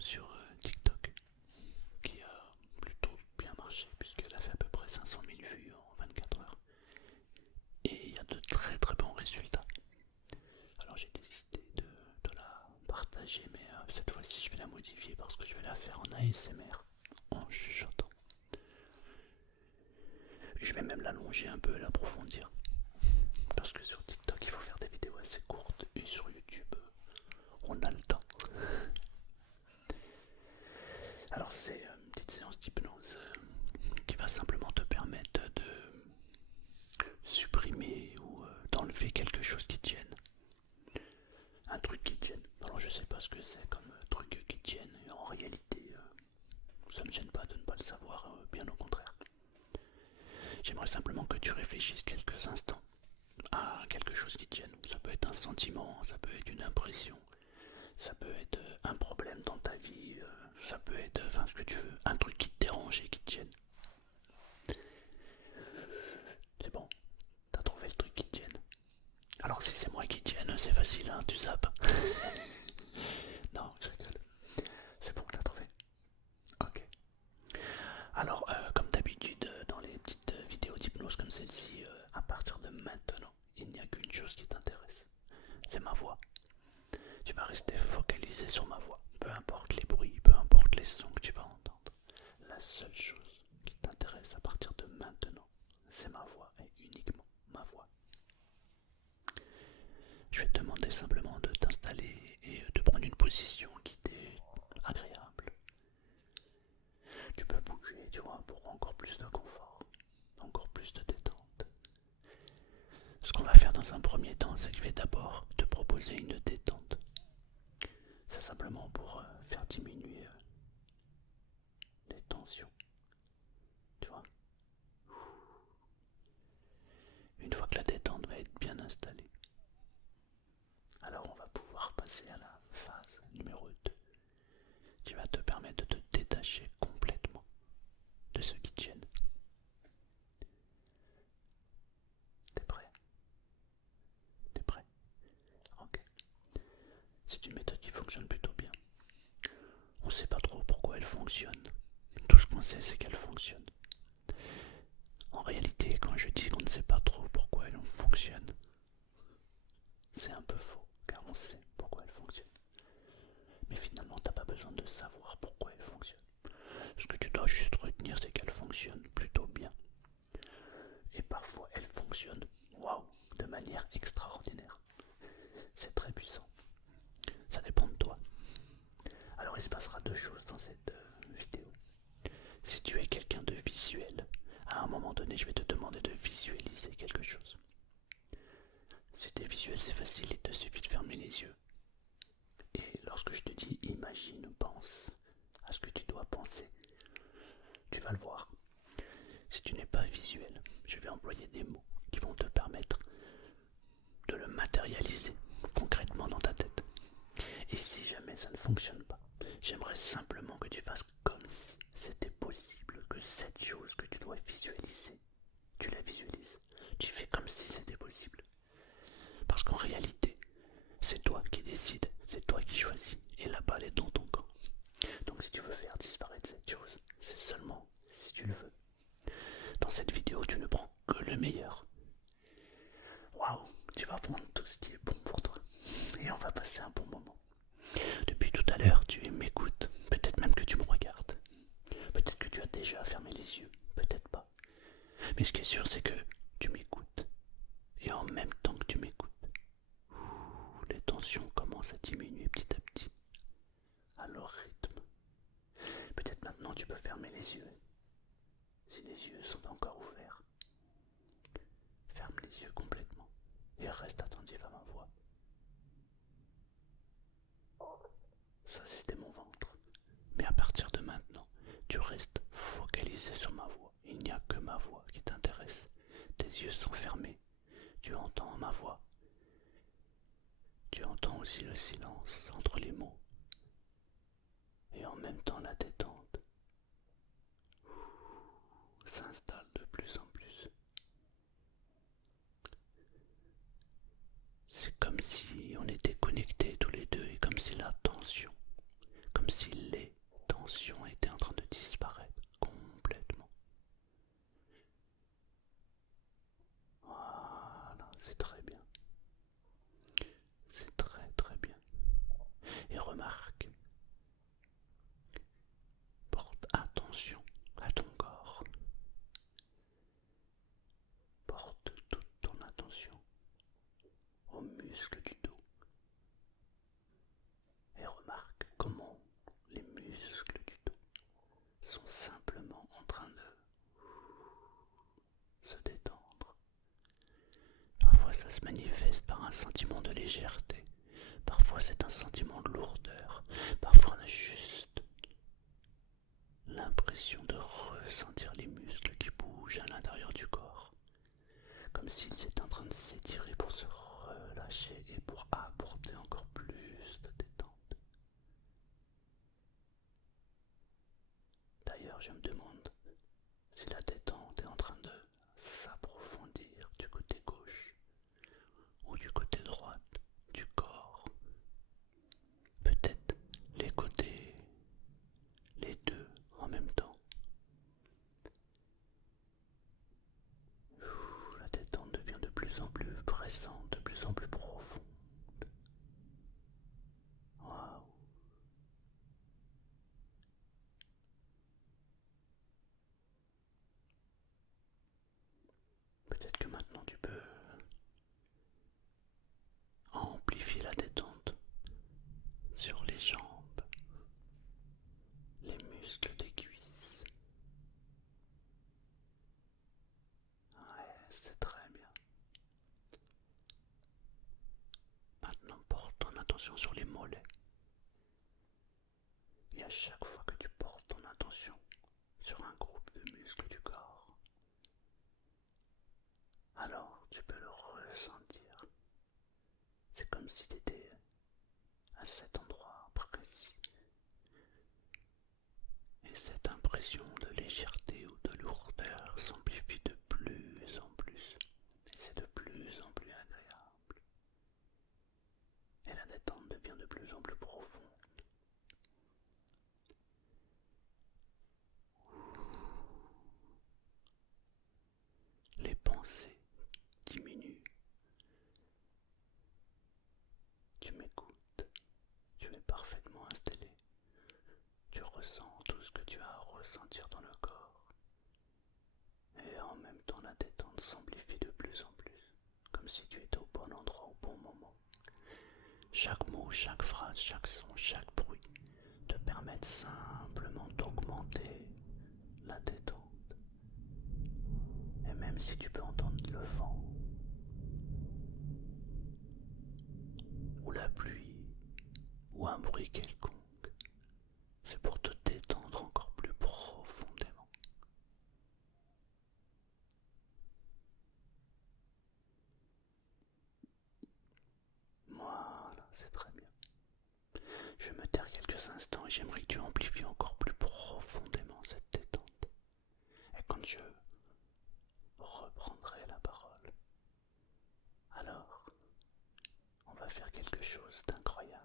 sur TikTok qui a plutôt bien marché puisqu'elle a fait à peu près 500 000 vues en 24 heures et il y a de très très bons résultats. Alors j'ai décidé de la partager, mais cette fois-ci je vais la modifier parce que je vais la faire en ASMR, en chuchotant. Je vais même l'allonger un peu, l'approfondir. Parce que sur TikTok il faut faire des vidéos assez courtes et sur YouTube on a le temps. Alors c'est une petite séance d'hypnose qui va simplement te permettre de supprimer ou d'enlever quelque chose qui tienne. Un truc qui tienne. Alors je sais pas ce que c'est comme truc qui tienne. Et en réalité, ça me gêne pas de ne pas le savoir, bien au contraire. J'aimerais simplement que tu réfléchisses quelques instants à quelque chose qui tienne. Ça peut être un sentiment, ça peut être une impression, ça peut être un problème dans ta vie, ça peut être, enfin ce que tu veux, un truc qui te dérange et qui te tienne. C'est bon, t'as trouvé le truc qui te tienne. Alors si c'est moi qui tienne, c'est facile, hein, tu zappes. Non, je rigole. C'est bon, t'as trouvé. Ok. Alors, comme d'habitude, dans les petites vidéos d'hypnose comme celle-ci, à partir de maintenant, il n'y a qu'une chose qui t'intéresse. C'est ma voix. Tu vas rester focalisé sur ma voix. Peu importe les bruits, peu importe les sons que tu vas entendre. La seule chose qui t'intéresse à partir de maintenant, c'est ma voix et uniquement ma voix. Je vais te demander simplement de t'installer et de prendre une position qui t'est agréable. Tu peux bouger, tu vois, pour encore plus de confort, encore plus de détente. Ce qu'on va faire dans un premier temps, c'est que je vais d'abord te proposer une détente. C'est simplement pour faire diminuer les tensions, tu vois. Une fois que la détente va être bien installée, alors on va pouvoir passer à la phase numéro 2, qui va te permettre de te détacher complètement de ce qui tienne. T'es prêt? T'es prêt? Ok. C'est une méthode qui fonctionne plutôt bien. On ne sait pas trop pourquoi elle fonctionne. Tout ce qu'on sait, c'est qu'elle fonctionne. En réalité, quand je dis qu'on ne sait pas trop pourquoi elle fonctionne, c'est un peu faux, car on sait pourquoi elle fonctionne. Mais finalement, t'as pas besoin de savoir pourquoi elle fonctionne. Ce que tu dois juste retenir, c'est qu'elle fonctionne plutôt bien. Et parfois, elle fonctionne, waouh, de manière extraordinaire. C'est très puissant. Ça dépend de toi. Alors, il se passera deux choses dans cette vidéo. Si tu es quelqu'un de visuel, à un moment donné, je vais te demander de visualiser quelque chose. Si tu es visuel, c'est facile, il te suffit de fermer les yeux. Et lorsque je te dis imagine, pense à ce que tu dois penser, tu vas le voir. Si tu n'es pas visuel, je vais employer des mots qui vont te permettre de le matérialiser concrètement dans ta tête. Et si jamais ça ne fonctionne pas, j'aimerais simplement que tu fasses comme si c'était possible que cette chose que tu dois visualiser, tu la visualises. Tu fais comme si c'était possible. Parce qu'en réalité, c'est toi qui décides, c'est toi qui choisis, et la balle est dans ton camp. Donc si tu veux faire disparaître cette chose, c'est seulement si tu le veux. Dans cette vidéo, tu ne prends que le meilleur. Waouh, tu vas prendre tout ce qui est bon pour toi. Et on va passer un bon moment. Depuis tout à l'heure, tu m'écoutes, peut-être même que tu me regardes. Peut-être que tu as déjà fermé les yeux, peut-être pas. Mais ce qui est sûr, c'est que tu m'écoutes. Et en même temps que tu m'écoutes, les tensions commencent à diminuer petit à petit, à leur rythme. Peut-être maintenant tu peux fermer les yeux, si les yeux sont encore ouverts. Ferme les yeux complètement et reste attentif à ma voix. Ça c'était mon ventre. Mais à partir de maintenant, tu restes focalisé sur ma voix. Il n'y a que ma voix qui t'intéresse. Tes yeux sont fermés. Tu entends ma voix. Tu entends aussi le silence entre les mots. Et en même temps la détente s'installe de plus en plus. C'est comme si on était connectés tous les deux et comme si la tension, comme si ça se manifeste par un sentiment de légèreté. Parfois c'est un sentiment de lourdeur. Parfois on a juste l'impression de ressentir les muscles qui bougent à l'intérieur du corps. Comme s'ils étaient en train de s'étirer pour se relâcher et pour apporter encore plus de détente. D'ailleurs, je me demande si la détente est en train de s'approfondir du côté gauche ou du côté droit du corps. Peut-être les côtés, les deux en même temps. La détente devient de plus en plus pressante, de plus en plus profonde. Waouh! Peut-être que maintenant tu peux amplifier la détente sur les jambes, les muscles des cuisses. Ouais, c'est très bien. Maintenant, porte ton attention sur les mollets. Et à chaque fois que tu portes ton attention sur un groupe de muscles du corps, alors tu peux le ressentir. C'est comme si tu étais à cet endroit précis. Et cette impression de légèreté ou de lourdeur s'amplifie de plus en plus. Et c'est de plus en plus agréable. Et la détente devient de plus en plus profonde. Les pensées diminuent. Tu m'écoutes. Tu es parfaitement installé. Tu ressens tout ce que tu as à ressentir dans le corps. Et en même temps, la détente s'amplifie de plus en plus. Comme si tu étais au bon endroit au bon moment. Chaque mot, chaque phrase, chaque son, chaque bruit te permettent simplement d'augmenter la détente. Et même si tu peux entendre le vent, ou la pluie, ou un bruit quelconque, c'est pour te détendre encore plus profondément. Voilà, c'est très bien. Je vais me taire quelques instants et j'aimerais que tu amplifies encore plus profondément cette détente. Et quand je reprendrai la parole, alors on va faire quelque chose d'incroyable.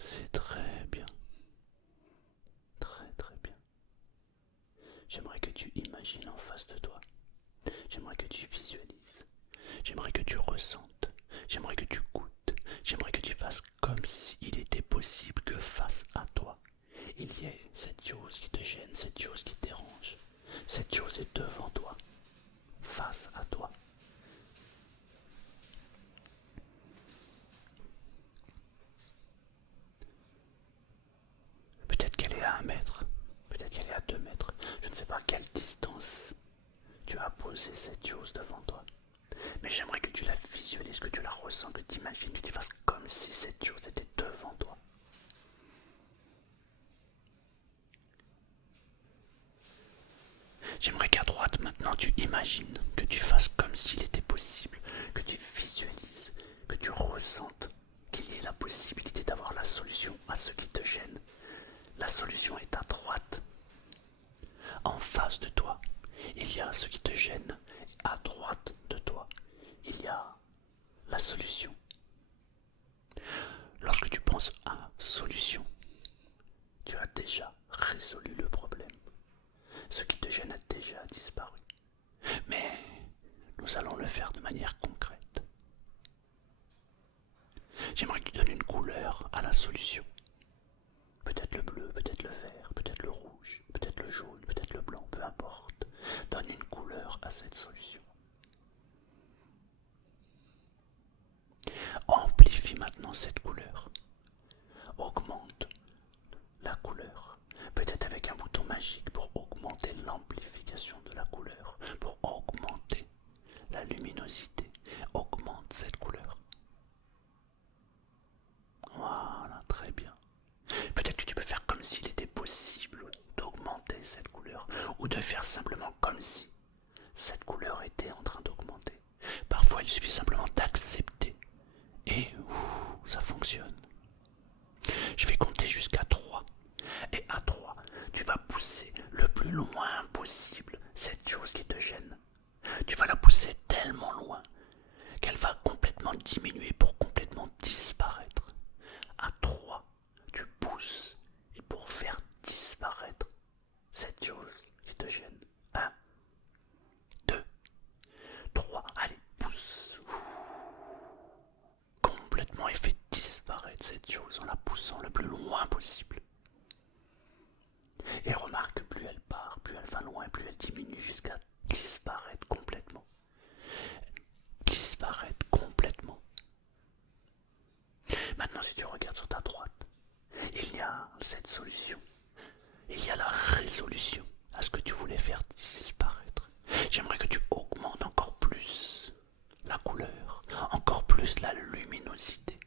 C'est très bien, très très bien. J'aimerais que tu imagines en face de toi. J'aimerais que tu visualises. J'aimerais que tu ressentes. J'aimerais que tu goûtes. J'aimerais que tu fasses comme s'il était possible que face à toi, il y ait cette chose qui te gêne, cette chose qui te dérange. Cette chose est devant toi, face à toi. Peut-être qu'elle est à 1 mètre, peut-être qu'elle est à 2 mètres. Je ne sais pas à quelle distance tu as posé cette chose devant toi. Mais j'aimerais que tu la visualises, que tu la ressens, que tu imagines, que tu fasses comme si cette chose était devant toi. J'aimerais qu'à droite, maintenant, tu imagines, que tu fasses comme s'il était possible, que tu visualises, que tu ressentes qu'il y ait la possibilité d'avoir la solution à ce qui te gêne. La solution est à droite, en face de toi. Il y a ce qui te gêne, à droite de toi. Il y a la solution. Lorsque tu penses à solution, tu as déjà résolu le problème. Ce qui te gêne a déjà disparu. Mais nous allons le faire de manière concrète. J'aimerais que tu donnes une couleur à la solution. Peut-être le bleu, peut-être le vert, peut-être le rouge, peut-être le jaune, peut-être le blanc, peu importe. Donne une couleur à cette solution. Amplifie maintenant cette couleur. Augmente la couleur. Peut-être avec un bouton magique pour augmenter l'amplification de la couleur, pour augmenter la luminosité. Augmente cette couleur. Voilà, très bien. Peut-être que tu peux faire comme s'il était possible d'augmenter cette couleur, ou de faire simplement comme si cette couleur était en train d'augmenter. Parfois, il suffit simplement d'accepter. Et ça fonctionne. Je vais compter jusqu'à 3. Et à 3, tu vas pousser le plus loin possible cette chose qui te gêne. Tu vas la pousser tellement loin qu'elle va complètement diminuer pour complètement disparaître. À 3, tu pousses. Et pour faire disparaître cette chose qui te gêne. 1, 2, 3. Allez, pousse. Complètement et fais disparaître cette chose en la poussant le plus loin possible. Et remarque, plus elle part, plus elle va loin, plus elle diminue jusqu'à disparaître complètement. Disparaître complètement. Maintenant, si tu regardes sur ta droite, il y a cette solution. Il y a la résolution à ce que tu voulais faire disparaître. J'aimerais que tu augmentes encore plus la couleur, encore plus la luminosité.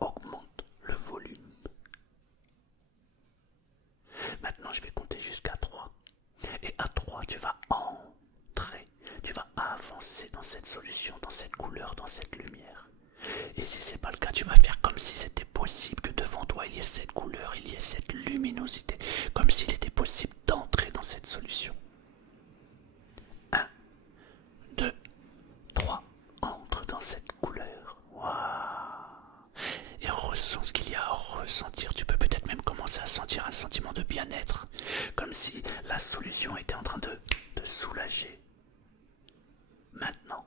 Augmente le volume. Maintenant, je vais compter jusqu'à 3. Et à 3, tu vas entrer. Tu vas avancer dans cette solution, dans cette couleur, dans cette lumière. Et si ce n'est pas le cas, tu vas faire comme si c'était possible que devant toi, il y ait cette couleur, il y ait cette luminosité. Comme s'il était possible d'entrer dans cette solution. 1, 2, 3. Entre dans cette couleur. Waouh! Et ressens ce qu'il y a à ressentir. Tu peux peut-être même commencer à sentir un sentiment de bien-être. Comme si la solution était en train de te soulager. Maintenant,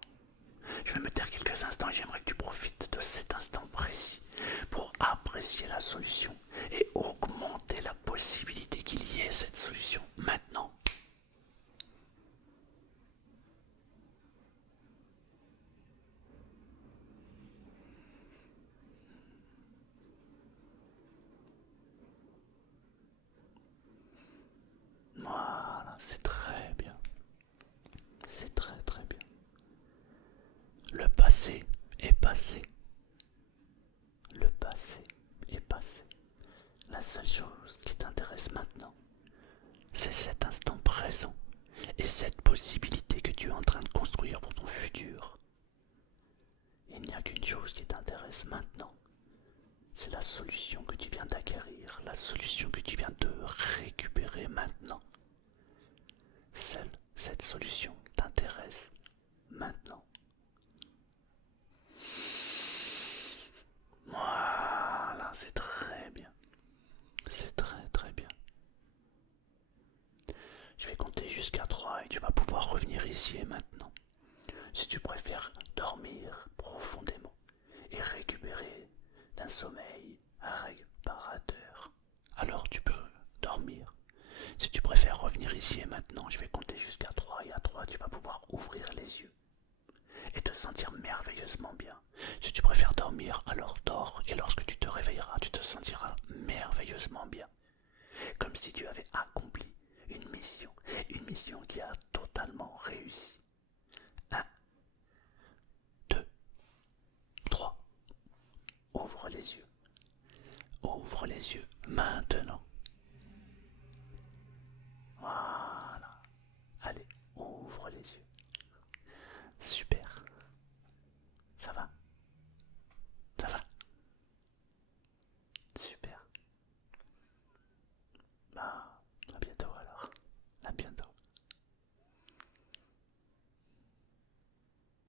je vais me taire quelques instants et j'aimerais que tu profites de cet instant précis pour apprécier la solution et augmenter la possibilité qu'il y ait cette solution maintenant. Voilà, c'est très bien. C'est très très bien. Le passé est passé. Le passé est passé. La seule chose qui t'intéresse maintenant, c'est cet instant présent et cette possibilité que tu es en train de construire pour ton futur. Il n'y a qu'une chose qui t'intéresse maintenant. C'est la solution que tu viens d'acquérir, la solution que tu viens de récupérer maintenant. Seule cette solution t'intéresse maintenant. Voilà, c'est très bien. C'est très très bien. Je vais compter jusqu'à 3 et tu vas pouvoir revenir ici et maintenant. Si tu préfères dormir profondément et récupérer d'un sommeil réparateur, alors tu peux dormir. Si tu préfères revenir ici et maintenant, je vais compter jusqu'à 3 et à 3 tu vas pouvoir ouvrir les yeux et te sentir merveilleusement bien. Si tu préfères dormir, alors dors et lorsque tu te réveilleras, tu te sentiras merveilleusement bien. Comme si tu avais accompli une mission qui a totalement réussi. 1, 2, 3. Ouvre les yeux. Ouvre les yeux maintenant.